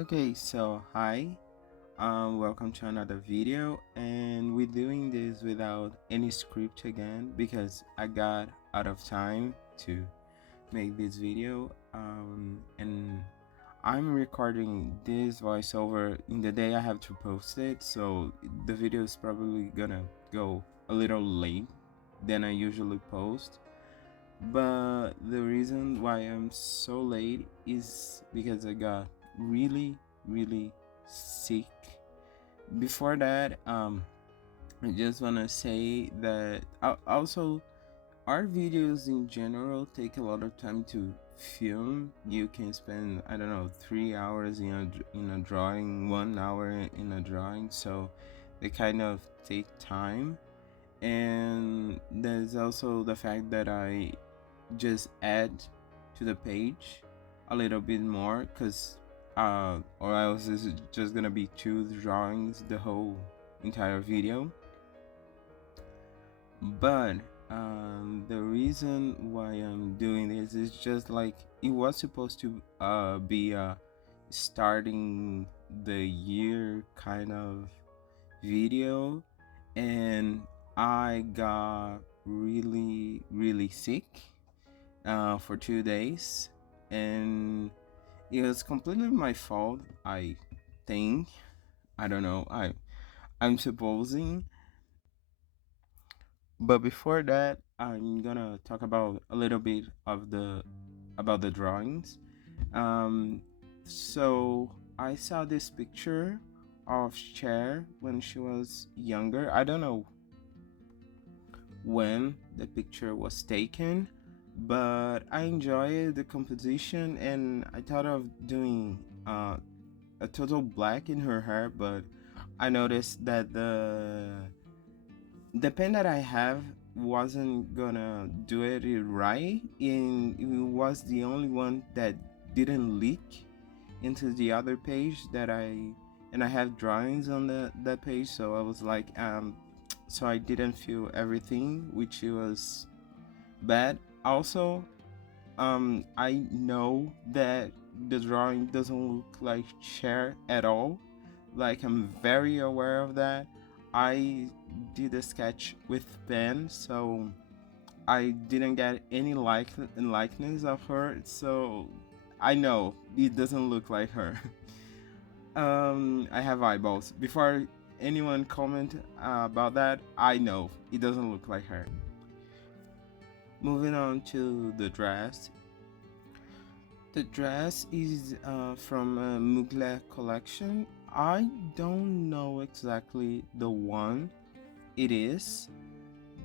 Okay, so hi, welcome to another video, and we're doing this without any script again because I got out of time to make this video, and I'm recording this voiceover in the day I have to post it, so the video is probably gonna go a little late than I usually post. But the reason why I'm so late is because I got really sick. Before that, I just wanna say that also our videos in general take a lot of time to film. You can spend, I don't know, 3 hours in a drawing, 1 hour in a drawing, so they kind of take time. And there's also the fact that I just add to the page a little bit more, because or else it's just gonna be two drawings the whole entire video. But the reason why I'm doing this is just like it was supposed to be a starting the year kind of video, and I got really sick for 2 days, and it was completely my fault. I think, I don't know. I'm supposing, but before that, I'm gonna talk about a little bit of the drawings. Um, so I saw this picture of Cher when she was younger. I don't know when the picture was taken, but I enjoyed the composition, and I thought of doing a total black in her hair, but I noticed that the pen that I have wasn't gonna do it right, and it was the only one that didn't leak into the other page and I have drawings on that page, so I was like, so I didn't feel everything, which was bad. Also, I know that the drawing doesn't look like Cher at all. Like, I'm very aware of that. I did a sketch with pen, so I didn't get any likeness of her, so I know it doesn't look like her. I have eyeballs. Before anyone comment about that, I know it doesn't look like her. Moving on to the dress. The dress is from a Mugler collection. I don't know exactly the one it is,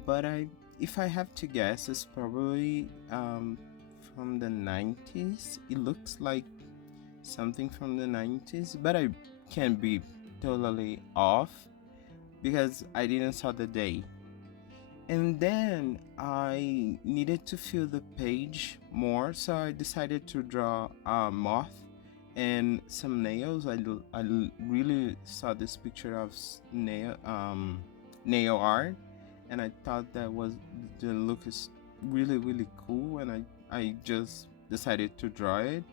but if I have to guess, it's probably from the 90s. It looks like something from the 90s, but I can't be totally off because I didn't saw the day. And then I needed to fill the page more, so I decided to draw a moth and some nails. I really saw this picture of nail art, and I thought that was the look is really cool, and I just decided to draw it.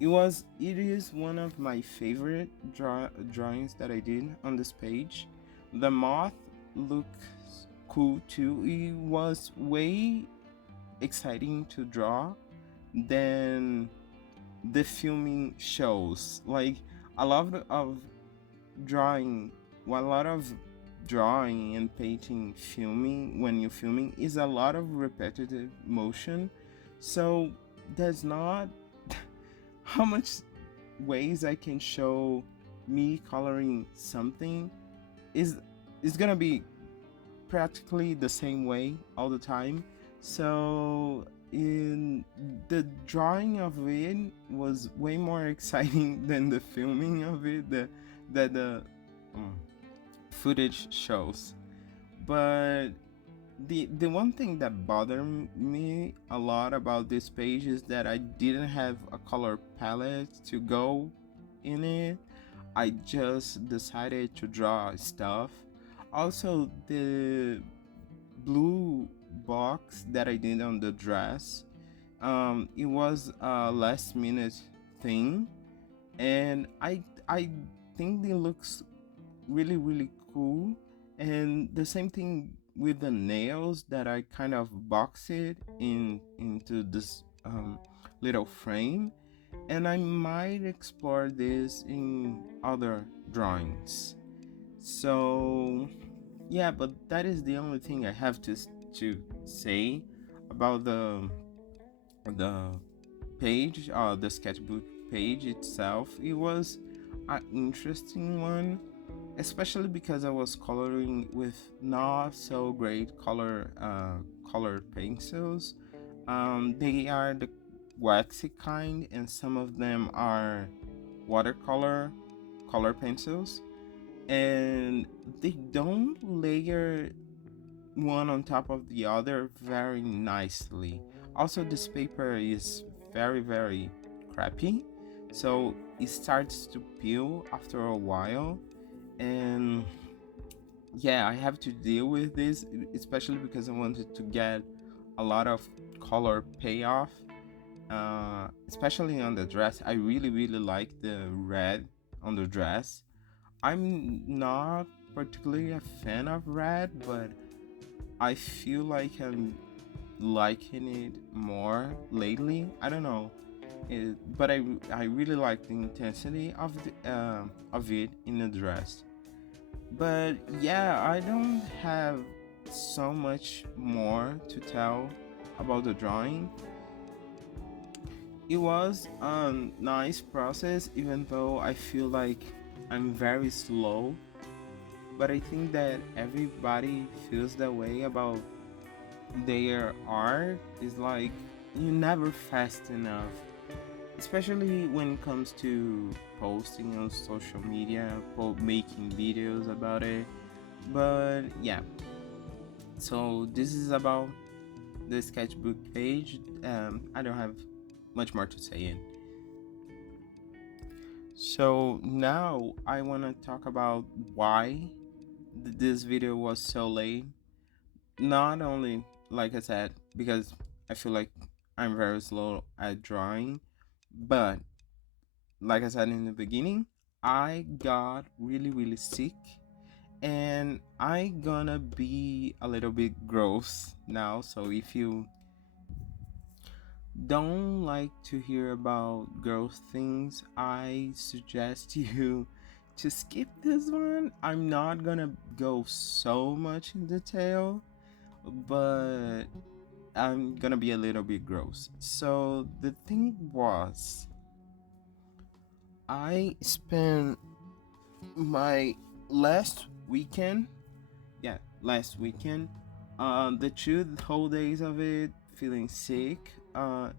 It is one of my favorite drawings that I did on this page. The moth looks cool too. It was way exciting to draw than the filming shows. Like, a lot of drawing, well, a lot of drawing and painting filming when you're filming is a lot of repetitive motion. So there's not how much ways I can show me coloring something is gonna be practically the same way all the time. So in the drawing of it was way more exciting than the filming of it, the um, footage shows. But the one thing that bothered me a lot about this page is that I didn't have a color palette to go in it. I just decided to draw stuff. Also, the blue box that I did on the dress, it was a last minute thing, and I think it looks really really cool. And the same thing with the nails, that I kind of box it into this little frame, and I might explore this in other drawings. So yeah, but that is the only thing I have to say about the page, the sketchbook page itself. It was an interesting one, especially because I was coloring with not so great color pencils. They are the waxy kind, and some of them are watercolor color pencils, and they don't layer one on top of the other very nicely. Also, this paper is very, very crappy, so it starts to peel after a while. And yeah, I have to deal with this, especially because I wanted to get a lot of color payoff, especially on the dress. I really, really like the red on the dress. I'm not particularly a fan of red, but I feel like I'm liking it more lately. I don't know, but I really like the intensity of it in the dress. But yeah, I don't have so much more to tell about the drawing. It was a nice process, even though I feel like I'm very slow. But I think that everybody feels that way about their art. Is like you never fast enough, especially when it comes to posting on social media, making videos about it. But yeah, so this is about the sketchbook page. I don't have much more to say in. So now I want to talk about why this video was so late. Not only, like I said, because I feel like I'm very slow at drawing, but like I said in the beginning, I got really really sick, and I gonna be a little bit gross now. So if you don't like to hear about gross things, I suggest you to skip this one. I'm not gonna go so much in detail, but I'm gonna be a little bit gross. So the thing was, I spent my last weekend, last weekend, the 2 whole days of it feeling sick.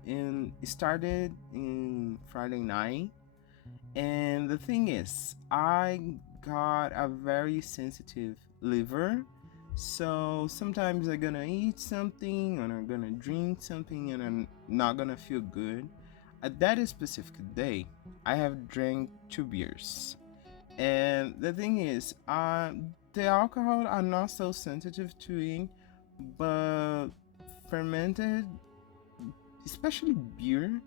And it started in Friday night. And the thing is, I got a very sensitive liver. So sometimes I'm gonna eat something, and I'm gonna drink something, and I'm not gonna feel good. At that specific day, I have drank 2 beers. And the thing is, the alcohol I'm not so sensitive to it, but fermented, especially beer,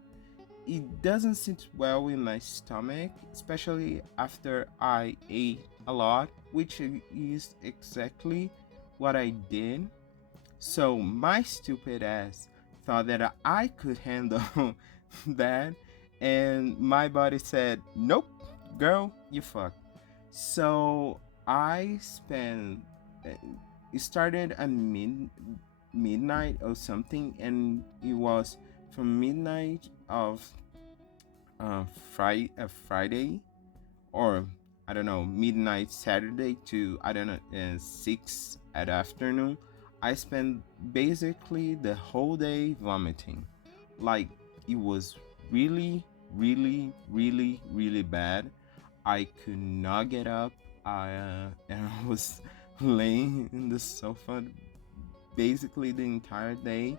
it doesn't sit well in my stomach, especially after I ate a lot, which is exactly what I did. So my stupid ass thought that I could handle that, and my body said, "Nope, girl, you fucked." So I spent. It started at midnight or something, and it was from midnight of Friday, or I don't know, midnight Saturday to, I don't know, 6 at afternoon. I spent basically the whole day vomiting. Like, it was really, really, really, really bad. I could not get up. And I was laying in the sofa basically the entire day.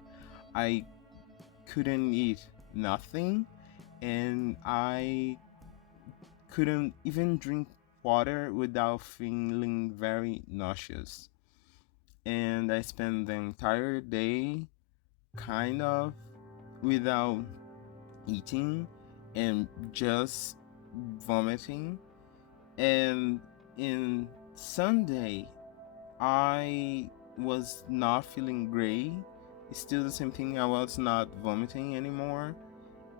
I couldn't eat nothing, and I couldn't even drink water without feeling very nauseous. And I spent the entire day kind of without eating, and just vomiting. And in Sunday, I was not feeling great. It's still the same thing. I was not vomiting anymore,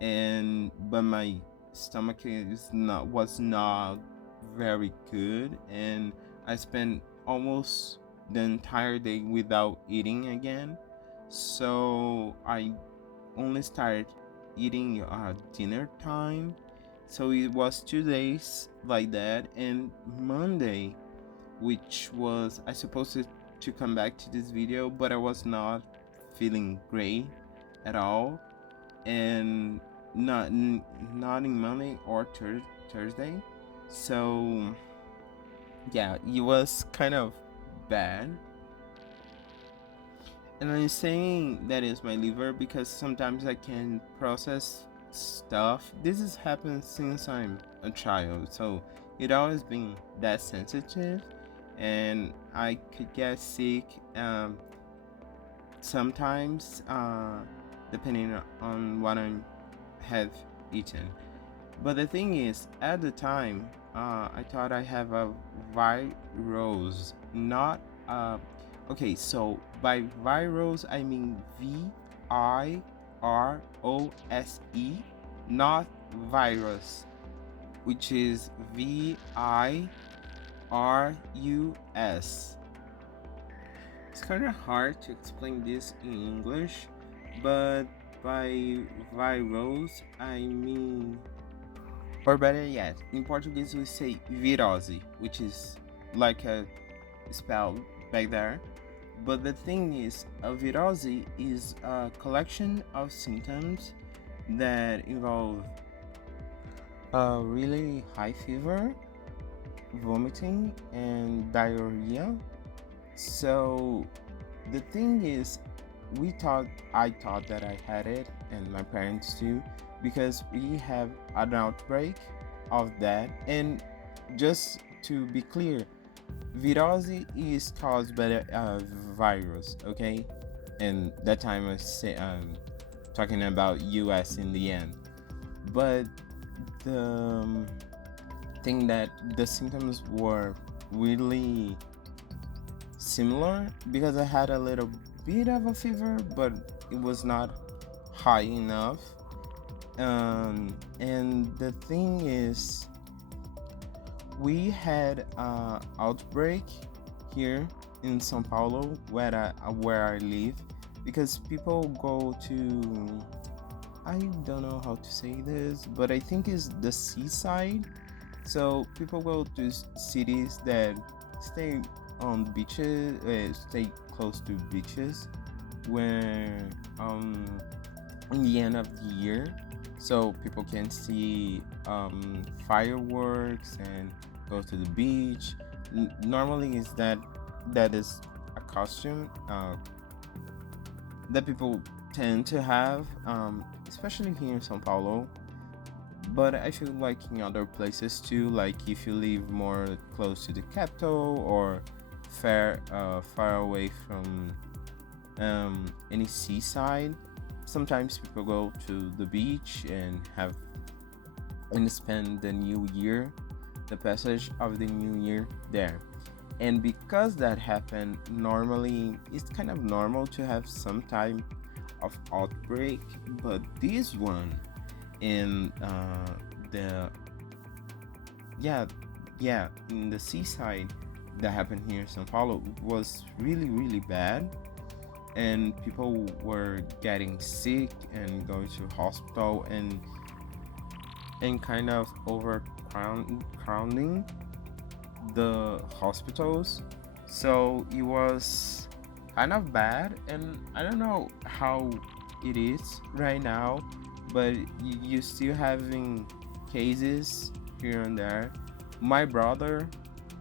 and but my stomach is not was not very good, and I spent almost the entire day without eating again. So I only started eating dinner time. So it was 2 days like that, and Monday, which was I supposed to come back to this video, but I was not feeling great at all, and not in Monday or Thursday. So yeah, it was kind of bad. And I'm saying that is my liver because sometimes I can process stuff. This has happened since I'm a child, so it always been that sensitive, and I could get sick sometimes, depending on what I have eaten. But the thing is, at the time, I thought I have a virus, not okay. So by virus, I mean virose, not virus, which is virus. It's kind of hard to explain this in English, but by virus, I mean, or better yet, in Portuguese we say virose, which is like a spell back there. But the thing is, a virose is a collection of symptoms that involve a really high fever, vomiting, and diarrhea. So the thing is, I thought that I had it, and my parents too, because we have an outbreak of that. And just to be clear, virose is caused by a virus, okay? And that time I say talking about US in the end. But the thing that the symptoms were really similar because I had a little bit of a fever, but it was not high enough. And the thing is, we had an outbreak here in São Paulo where I live, because people go to, I don't know how to say this, but I think it's the seaside. So people go to cities that stay on beaches, stay close to beaches, where in the end of the year, so people can see fireworks and go to the beach. Normally is that is a costume that people tend to have, especially here in São Paulo. But I feel like in other places too, like if you live more close to the capital or far away from any seaside, sometimes people go to the beach and spend the new year, the passage of the new year there. And because that happened, normally it's kind of normal to have some type of outbreak, but this one in the in the seaside that happened here in São Paulo was really bad, and people were getting sick and going to hospital and kind of overcrowding the hospitals. So it was kind of bad, and I don't know how it is right now, but you still having cases here and there. My brother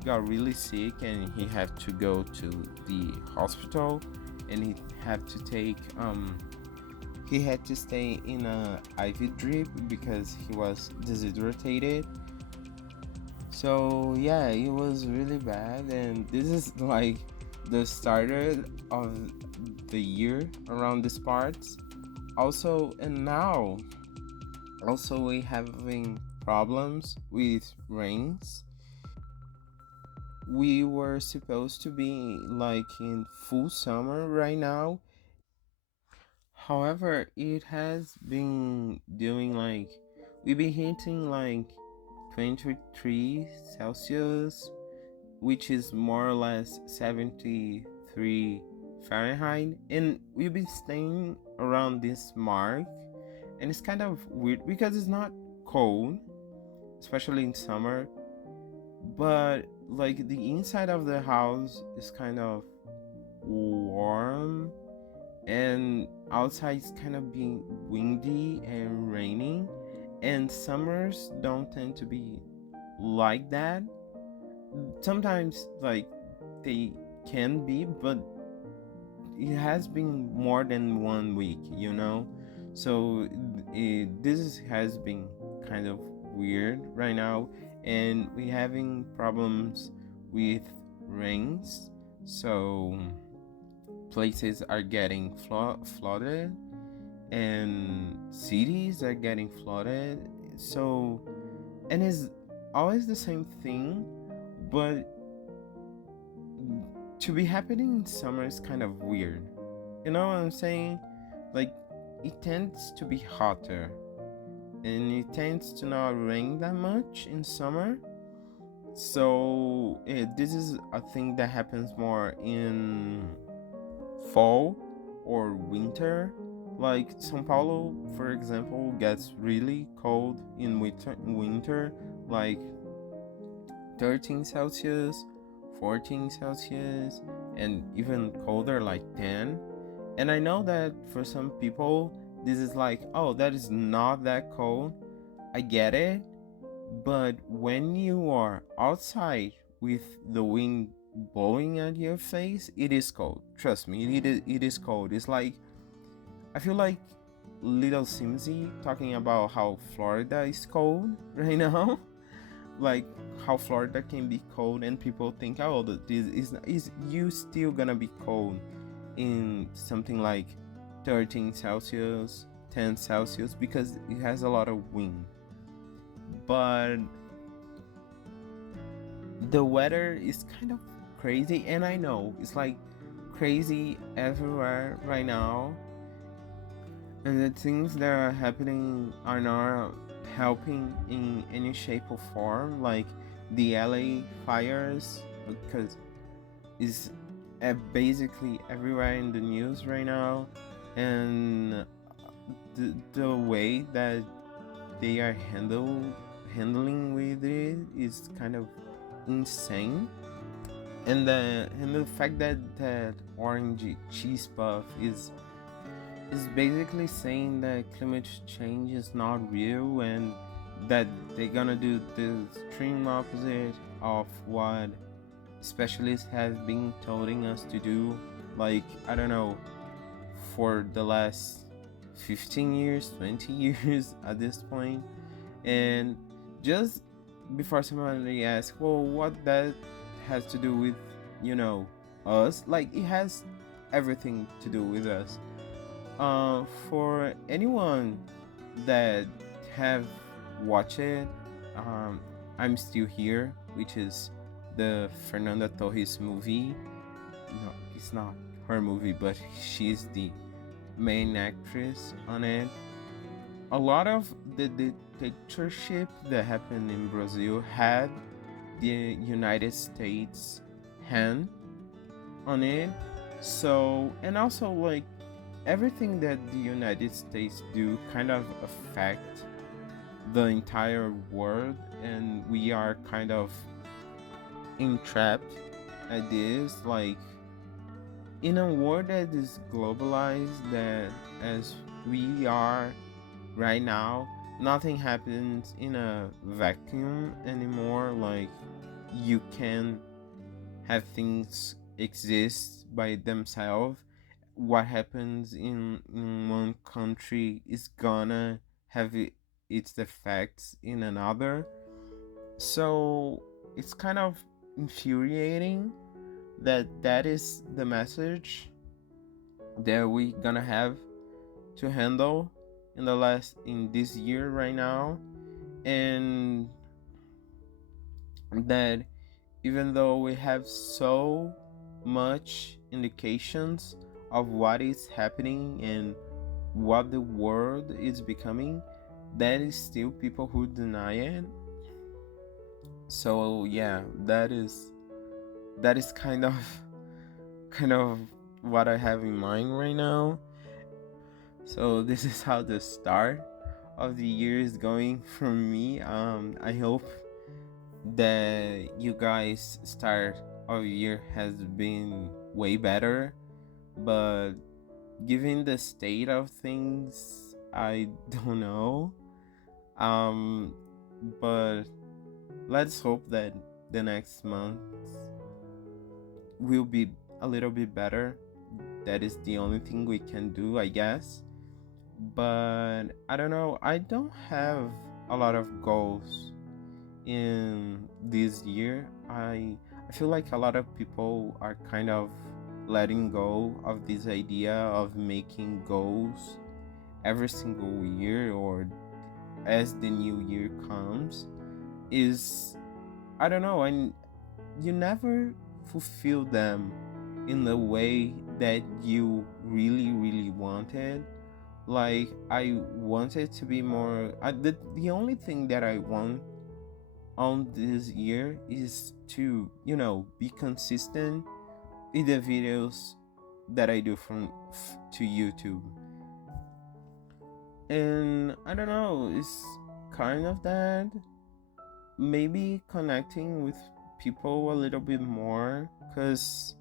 got really sick and he had to go to the hospital, and he had to stay in a IV drip because he was dehydrated. So yeah, it was really bad, and this is like the starter of the year around this part. Also, and now also we having problems with rains. We were supposed to be like in full summer right now. However, it has been doing like we've been hitting like 23 Celsius, which is more or less 73 Fahrenheit, and we've been staying around this mark, and it's kind of weird because it's not cold, especially in summer, but like the inside of the house is kind of warm, and outside it's kind of being windy and raining, and summers don't tend to be like that. Sometimes like they can be, but it has been more than 1 week, so this has been kind of weird right now, and we're having problems with rains, so places are getting flooded, and cities are getting flooded. So, and it's always the same thing, but to be happening in summer is kind of weird. You know what I'm saying? Like, it tends to be hotter, and it tends to not rain that much in summer. So, this is a thing that happens more in fall or winter. Like São Paulo, for example, gets really cold in winter, like 13 Celsius, 14 Celsius, and even colder, like 10. And I know that for some people, this is like, oh, that is not that cold. I get it. But when you are outside with the wind blowing at your face, it is cold. Trust me, it is cold. It's like, I feel like little Simsy talking about how Florida is cold right now. Like how Florida can be cold, and people think, oh, this is you still gonna be cold in something like 13 Celsius, 10 Celsius, because it has a lot of wind. But the weather is kind of crazy, and I know it's like crazy everywhere right now, and the things that are happening are not helping in any shape or form, like the LA fires, because it's basically everywhere in the news right now, and the way that they are handling with it is kind of insane. And the fact that orange cheese puff is basically saying that climate change is not real, and that they're gonna do the extreme opposite of what specialists have been telling us to do, like, I don't know, for the last 15 years, 20 years at this point. And just before somebody asks, well, what that has to do with, us, like, it has everything to do with us. For anyone that have watched it, I'm Still Here, which is the Fernanda Torres movie. No, it's not her movie, but she's the main actress on it. A lot of the dictatorship that happened in Brazil had the United States hand on it. So, and also, like, everything that the United States do kind of affect the entire world, and we are kind of entrapped at this, like, in a world that is globalized, that as we are right now, nothing happens in a vacuum anymore. Like, you can have things exist by themselves. What happens in one country is gonna have its effects in another. So it's kind of infuriating that is the message that we gonna have to handle in this year right now. and that even though we have so much indications of what is happening and what the world is becoming, there is still people who deny it. So yeah, that is kind of what I have in mind right now. So this is how the start of the year is going for me. I hope that you guys start of year has been way better, but given the state of things, I don't know. Um, but let's hope that the next month will be a little bit better. That is the only thing we can do, I guess. But I don't know. I don't have a lot of goals in this year. I feel like a lot of people are kind of letting go of this idea of making goals every single year or as the new year comes. Is I don't know, and you never fulfill them in the way that you really wanted. Like I wanted to be more. The only thing that I want on this year is to be consistent in the videos that I do to YouTube. And I don't know, it's kind of that. Maybe connecting with people a little bit more, because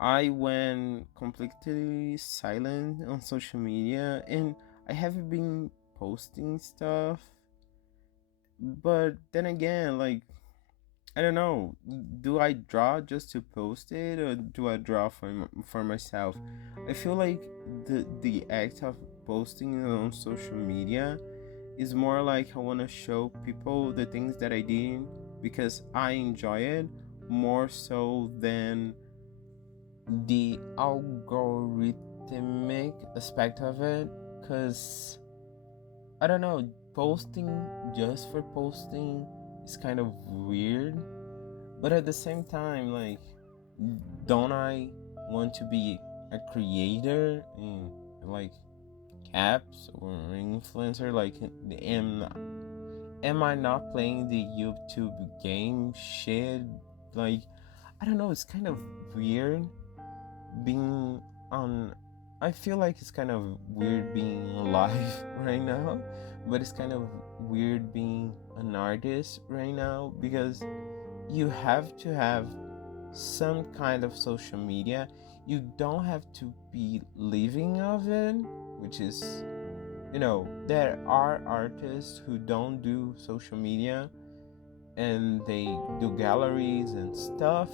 I went completely silent on social media and I haven't been posting stuff. But then again, like, I don't know, do I draw just to post it or do I draw for myself? I feel like the act of posting on social media is more like I want to show people the things that I did because I enjoy it more so than the algorithmic aspect of it. Because I don't know, posting just for posting is kind of weird, but at the same time, like, don't I want to be a creator in like caps or influencer? Like, am I not playing the YouTube game shit? Like, I don't know, it's kind of weird being on. I feel like it's kind of weird being alive right now, but it's kind of weird being an artist right now because you have to have some kind of social media. You don't have to be living of it, which is, there are artists who don't do social media and they do galleries and stuff,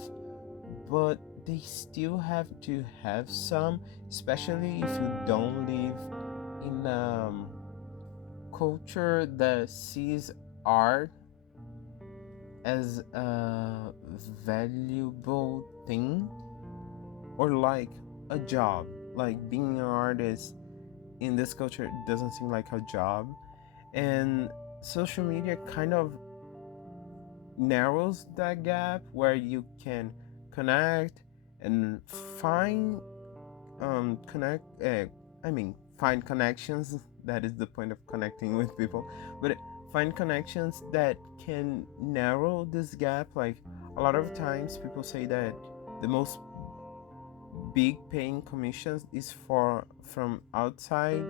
but they still have to have some, especially if you don't live in a culture that sees art as a valuable thing or like a job. Like being an artist in this culture doesn't seem like a job, and social media kind of narrows that gap where you can connect and find connect I mean find connections. That is the point of connecting with people, but find connections that can narrow this gap. Like a lot of times people say that the most big paying commissions is from outside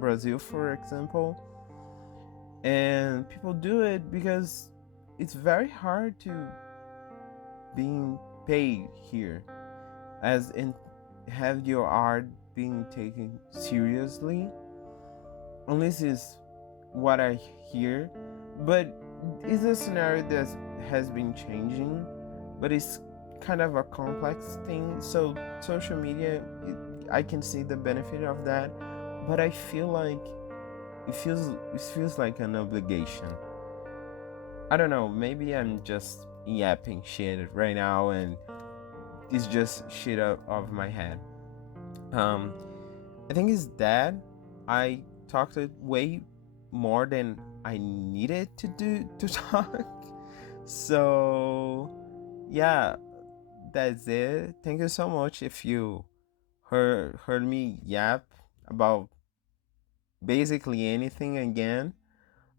Brazil, for example, and people do it because it's very hard to being paid here as in have your art being taken seriously. Unless is what I hear, but it's a scenario that has been changing, but it's kind of a complex thing. So social media, I can see the benefit of that, but I feel like it feels like an obligation. I don't know, maybe I'm just yapping shit right now and it's just shit out of my head. um I think it's that I talked it way more than I needed to do to talk. So yeah, that's it. Thank you so much if you heard me yap about basically anything again.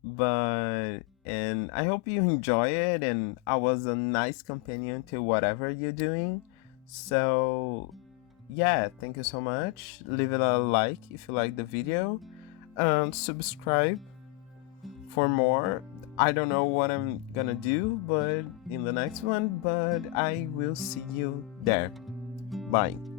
But and I hope you enjoy it and I was a nice companion to whatever you're doing. So yeah, thank you so much. Leave it a like if you like the video and subscribe for more. I don't know what I'm gonna do but in the next one, but I will see you there. Bye.